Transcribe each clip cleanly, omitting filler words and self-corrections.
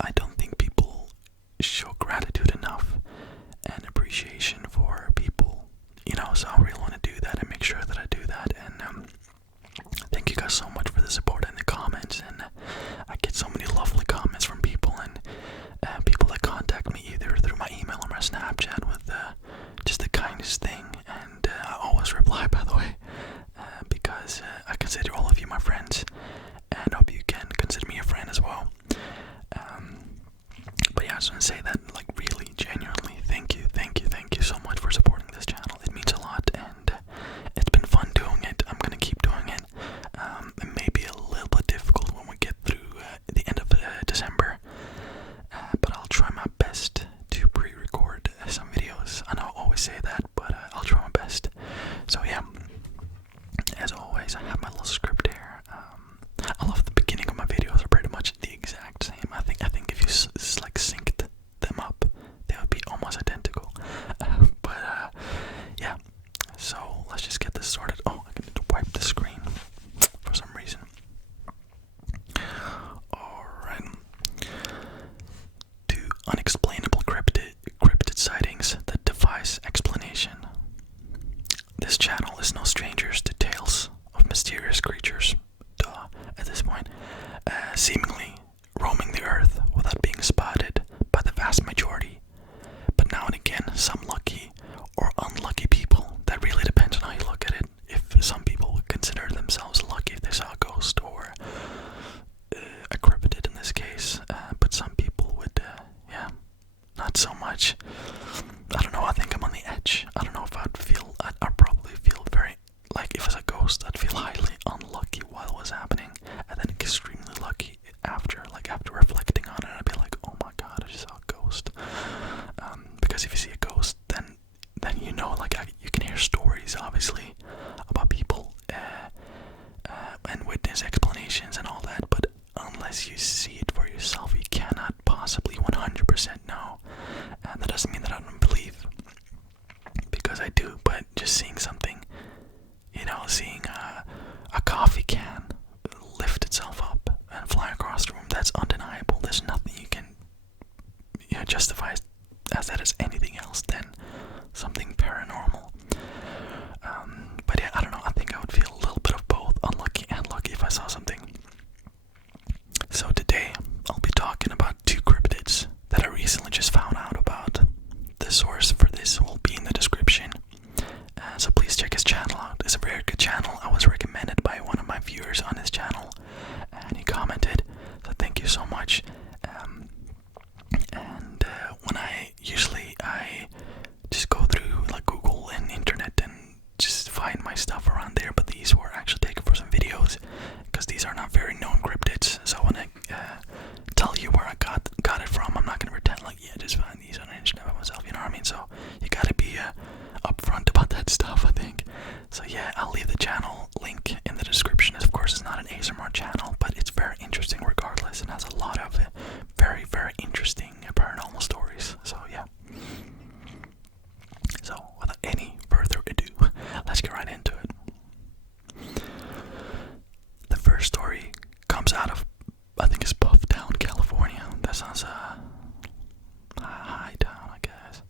I don't think people show gratitude enough and appreciation for people, so I really want to do that and make sure that I do that. And thank you guys so much for the support and the comments, and I get so many lovely comments from people, and people that contact me either through my email or my Snapchat with just the kindest thing, and I always reply, by the way, because I consider all of you my friends, and hope you can consider me a friend as well. But yeah, I just want to say that, like, really, genuinely, thank you so much for supporting this channel. It means a lot, and it's been fun doing it. I'm gonna keep doing it. It may be a little bit difficult when we get through the end of December, but I'll try my best to pre-record some videos. I know I always say that, but I'll try my best. So yeah, as always, I have my little script here. I love the beginning of my videos are pretty much the exact same. I think if you like synced them up, they would be almost identical. But yeah, so let's just get this started. Oh, I need to wipe the screen for some reason. Alright. 2 unexplainable cryptid sightings that defies explanation. This channel is no strangers to tales of mysterious creatures, at this point, seemingly roaming the earth without being spotted by the vast majority. But now and again, some lucky or unlucky people, that really depends on how you look at it. If some people would consider themselves lucky if they saw a ghost or a cryptid in this case, but some people would, not so much. I don't know, I think I'm on the edge. I don't know if I'd probably feel very, like if it was a ghost, I'd feel highly unlucky while it was happening, and then extremely lucky after reflecting on it, I'd be like, oh my god, I just saw a ghost. Because if you see a ghost, then like you can hear stories, obviously, about people and witness explanations and all that, but unless you see it for yourself, you cannot possibly 100% know. And that doesn't mean that I don't believe, because I do, but just seeing something, seeing a coffee can lift itself up and fly across the room, that's undeniable. There's nothing you can justify as that as anything else than something paranormal. But yeah, I don't know, I think I would feel a little bit of both, unlucky and lucky, if I saw something. So today, I'll be talking about 2 cryptids that I recently just found out about. The source for this will be in the description, so please check his channel out. It's a very good channel. I was recommended by one of my viewers on his channel, and he commented, so thank you so much. And when I just go through like Google and internet and just find my stuff around there, but these were actually taken for some videos, because these are not very known cryptids. So when I tell you where I got it from, I'm not gonna pretend like, yeah, just find these on the internet by myself, you know what I mean? So you gotta be upfront about that stuff, I think. So yeah, I'll leave the channel link in the description. Of course, it's not an ASMR channel, but it's very interesting regardless, and has a lot of very, very interesting paranormal stories. So yeah. So without any further ado, let's get right into it. The first story comes out of, I think it's Pufftown, California. That sounds high town, I guess.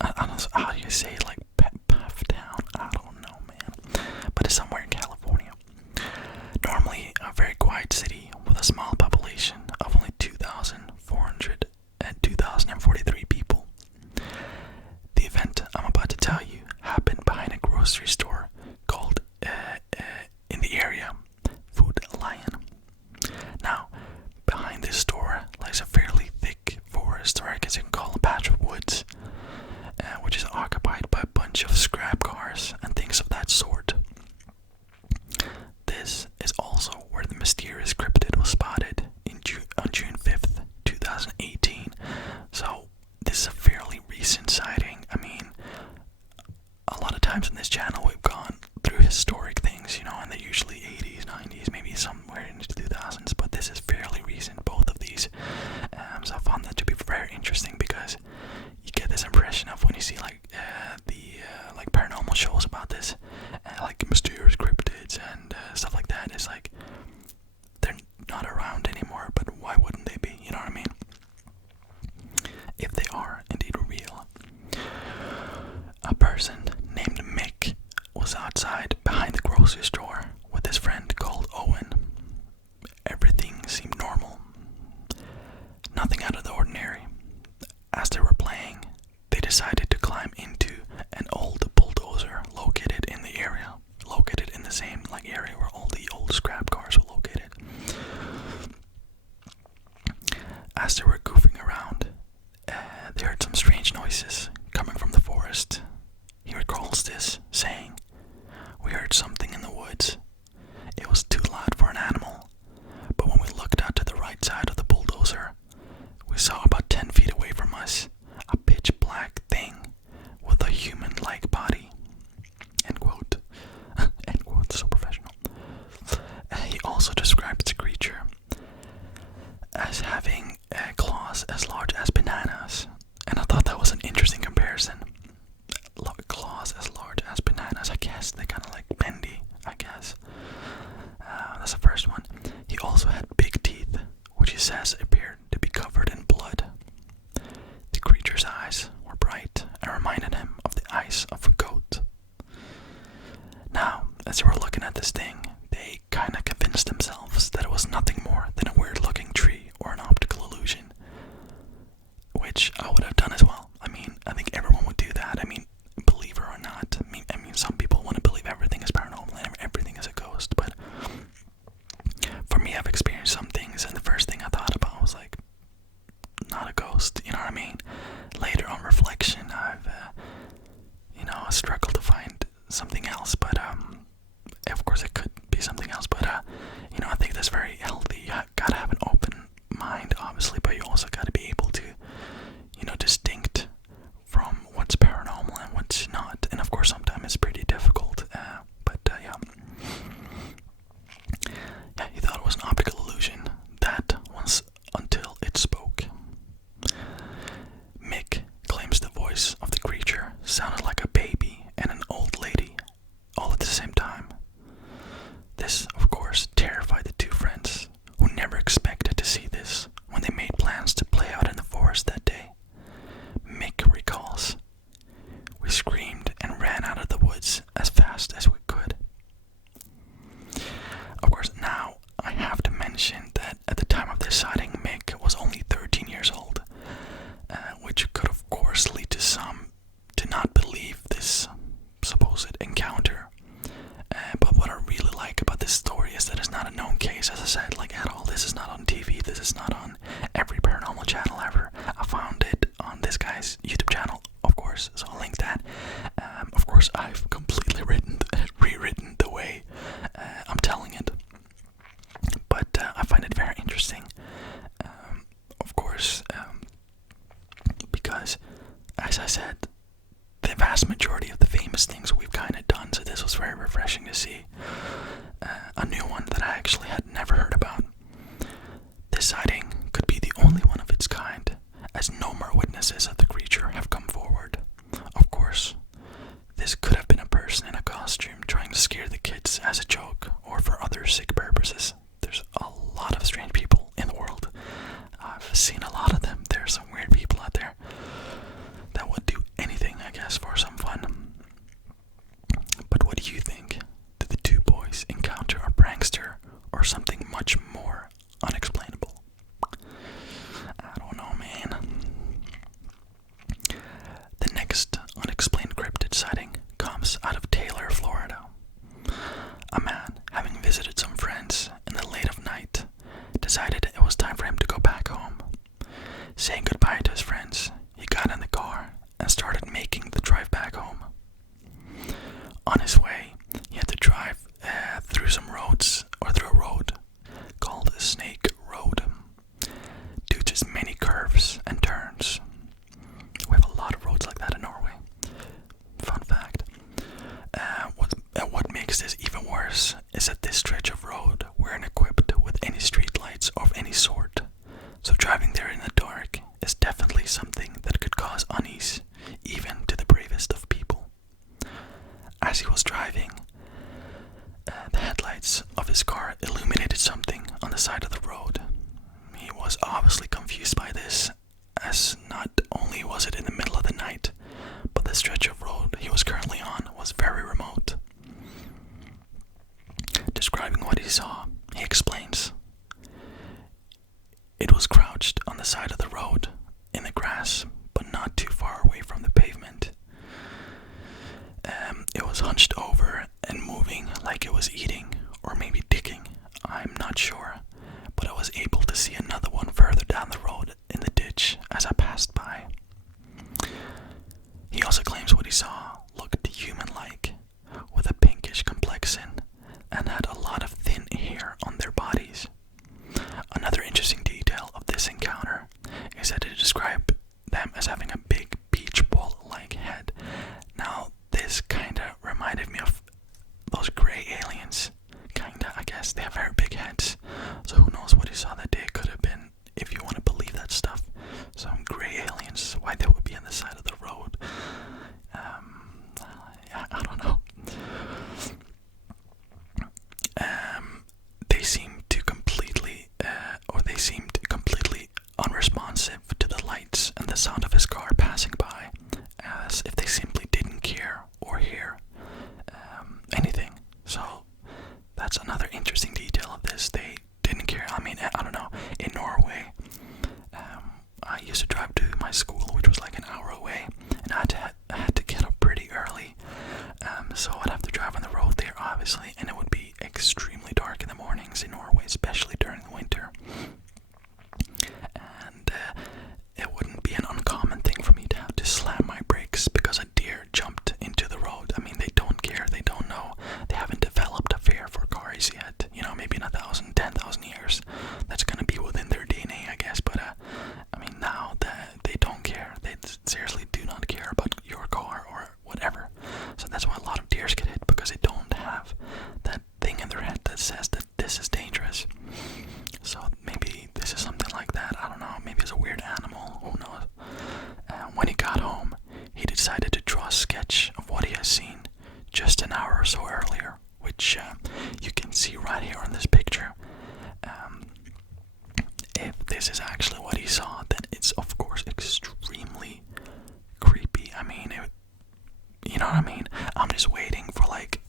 I don't know, how do you say it, like Pufftown? I don't know, man. But it's somewhere in California. Normally a very quiet city with a small population of only 2,043 people. The event I'm about to tell you happened behind a grocery store called, in the area, Food Lion. Now, behind this store lies a fairly thick forest, or I guess you can call a patch of woods, which is occupied by nothing out of the ordinary. As they were playing, they decided to climb into an old bulldozer located in the area, located in the same area where all the old scrap cars were located. As they were goofing around, they heard some strange noises coming from the forest. He recalls this, saying, "We heard something in the woods. It was too loud for an animal, but when we looked out to the right side of the bulldozer, we saw about 10 feet away from us a pitch black thing with a human-like body." End quote. End quote, so professional. He also described the creature as having claws as large as bananas, and I thought that was an interesting comparison. Claws as large as bananas, I guess they're kind of like bendy, I guess. That's the first one. He also had big teeth, which he says appeared to be covered in blood. The creature's eyes were bright and reminded him of the eyes of a goat. Now, as they were looking at this thing, they kind of convinced themselves that it was nothing more than a weird-looking tree or an optical illusion, which I would have done as well. I mean, I think everyone would do that. I mean, believe it or not. I mean, some people want to believe everything is paranormal and everything is a ghost, but for me, I've experienced some things, and the first thing I thought about was like, not a ghost, you know what I mean? Later on reflection, I've, struggled to find something else, but, of course it could be something else, but, I think that's very healthy. You gotta have an open mind, obviously, but you also gotta be able to, distinct from what's paranormal and what's not, and of course sometimes it's pretty difficult, yeah, he thought it was an optical illusion. That was until it spoke. Mick claims the voice of the creature sounded like a baby and an old lady, all at the same time. This, of course, terrified the two friends, who never expected to see this when they made plans to play out in the forest that day. Mick recalls, "We screamed and ran out of the woods as fast as we could." Of course, now I have to mention that at the time of this sighting, Mick was only 13 years old, which could of course lead to some to not believe this supposed encounter. But what I really like about this story is that it's not a known case, as I said, at all. This is not on TV, this is not on every paranormal channel ever. I found it on this guy's YouTube channel, of course, so I'll link that. Of course, I've completely rewritten the way I'm telling it, but I find it very interesting, of course, because, as I said, the vast majority of the famous things we've kind of done, so this was very refreshing to see a new one that I actually had never heard about. This sighting could be the only one of its kind, as no more witnesses of the creature have come forward. Of course, this could have been a person in a costume trying to scare the kids as a joke or for other sick purposes. There's a lot of strange people in the world. I've seen a lot of them. There's some weird people out there that would do anything, I guess, for some fun. But what do you think? Did the two boys encounter a prankster or something much more unexplainable? I don't know, man. The next unexplained cryptid sighting comes out of Taylor, Florida. A man, having visited some friends in the late of night, decided it was time for him to go back home. the side of the road in the grass, but not too far away from the pavement. It was hunched over and moving like it was eating, or maybe digging. I'm not sure, but I was able to see another one further down the road in the ditch as I passed by. He also claims what he saw looked human-like, with a pinkish complexion, and had a lot of thin hair on their bodies. Another interesting detail of this encounter is that it described them as having a big beach ball-like head. Now, this kinda reminded me of those gray aliens. Kinda, I guess. They have very big heads. So who knows what he saw that day? Could have been, if you want to believe that stuff, some gray aliens. Why they would be on the side of the road. I don't know. They seemed completely unresponsive to the lights and the sound of his car passing by, as if they simply didn't care or hear anything. So that's another interesting detail of this. They didn't care. I mean, I don't know. In Norway, I used to drive to my school, which was like an hour away, and I had to get up pretty early. So I'd have to drive on the road there, obviously, and it would be extremely dark in the mornings in Norway, especially during the winter. And it wouldn't be an uncommon thing for me to have to slam my brakes because a deer jumped into the road. I mean, they don't care, they don't know, they haven't developed a fear for cars yet. You know, maybe in 1,000, 10,000 years, that's gonna be within their DNA, I guess. But I mean, now that they don't care, they seriously do not care about your car or whatever. So that's why a lot of deers get hit, because they don't have that thing in their head that says that this is dangerous. So maybe this is something like that. I don't know. Maybe it's a weird animal. Who knows? When he got home, he decided to draw a sketch of what he has seen just an hour or so earlier, which you can see right here on this picture. If this is actually what he saw, then it's of course extremely creepy. I mean, you know what I mean? I'm just waiting for like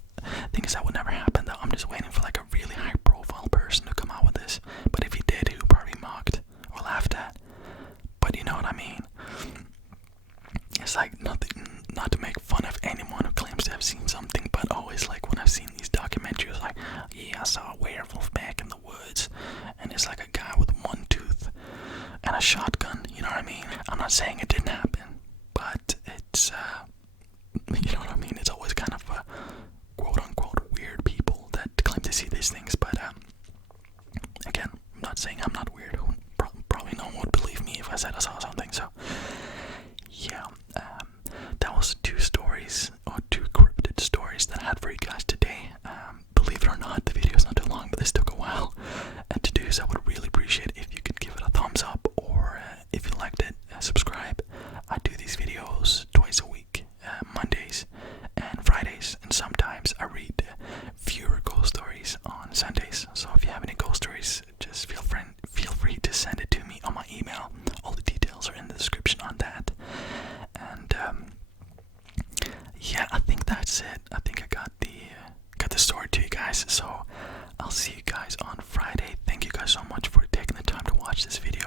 things that would never happen though. I'm just waiting for like a really high profile person to come out with this. But if he did, he would probably mocked or laughed at. But you know what I mean? It's like nothing, not to make fun of anyone who claims to have seen something, but always like when I've seen these documentaries, like, yeah, I saw a werewolf back in the woods, and it's like a guy with one tooth and a shotgun. You know what I mean? I'm not saying it didn't happen, but it's you know what I mean? It's always kind of quote-unquote weird people that claim to see these things, but again, I'm not saying I'm not weird. Probably no one would believe me if I said I saw something, so yeah, that was two cryptid stories that I had for you guys today. Believe it or not, the video is not too long, but this took a while to do, so I would really appreciate if you could give it a thumbs up, or if you liked it, subscribe. I do these videos twice a week, Mondays and Fridays, and sometimes I read fewer ghost stories on Sundays. So if you have any ghost stories, just feel free to send it to me on my email. All the details are in the description on that. And yeah, I think that's it. I think I got the story to you guys. So I'll see you guys on Friday. Thank you guys so much for taking the time to watch this video.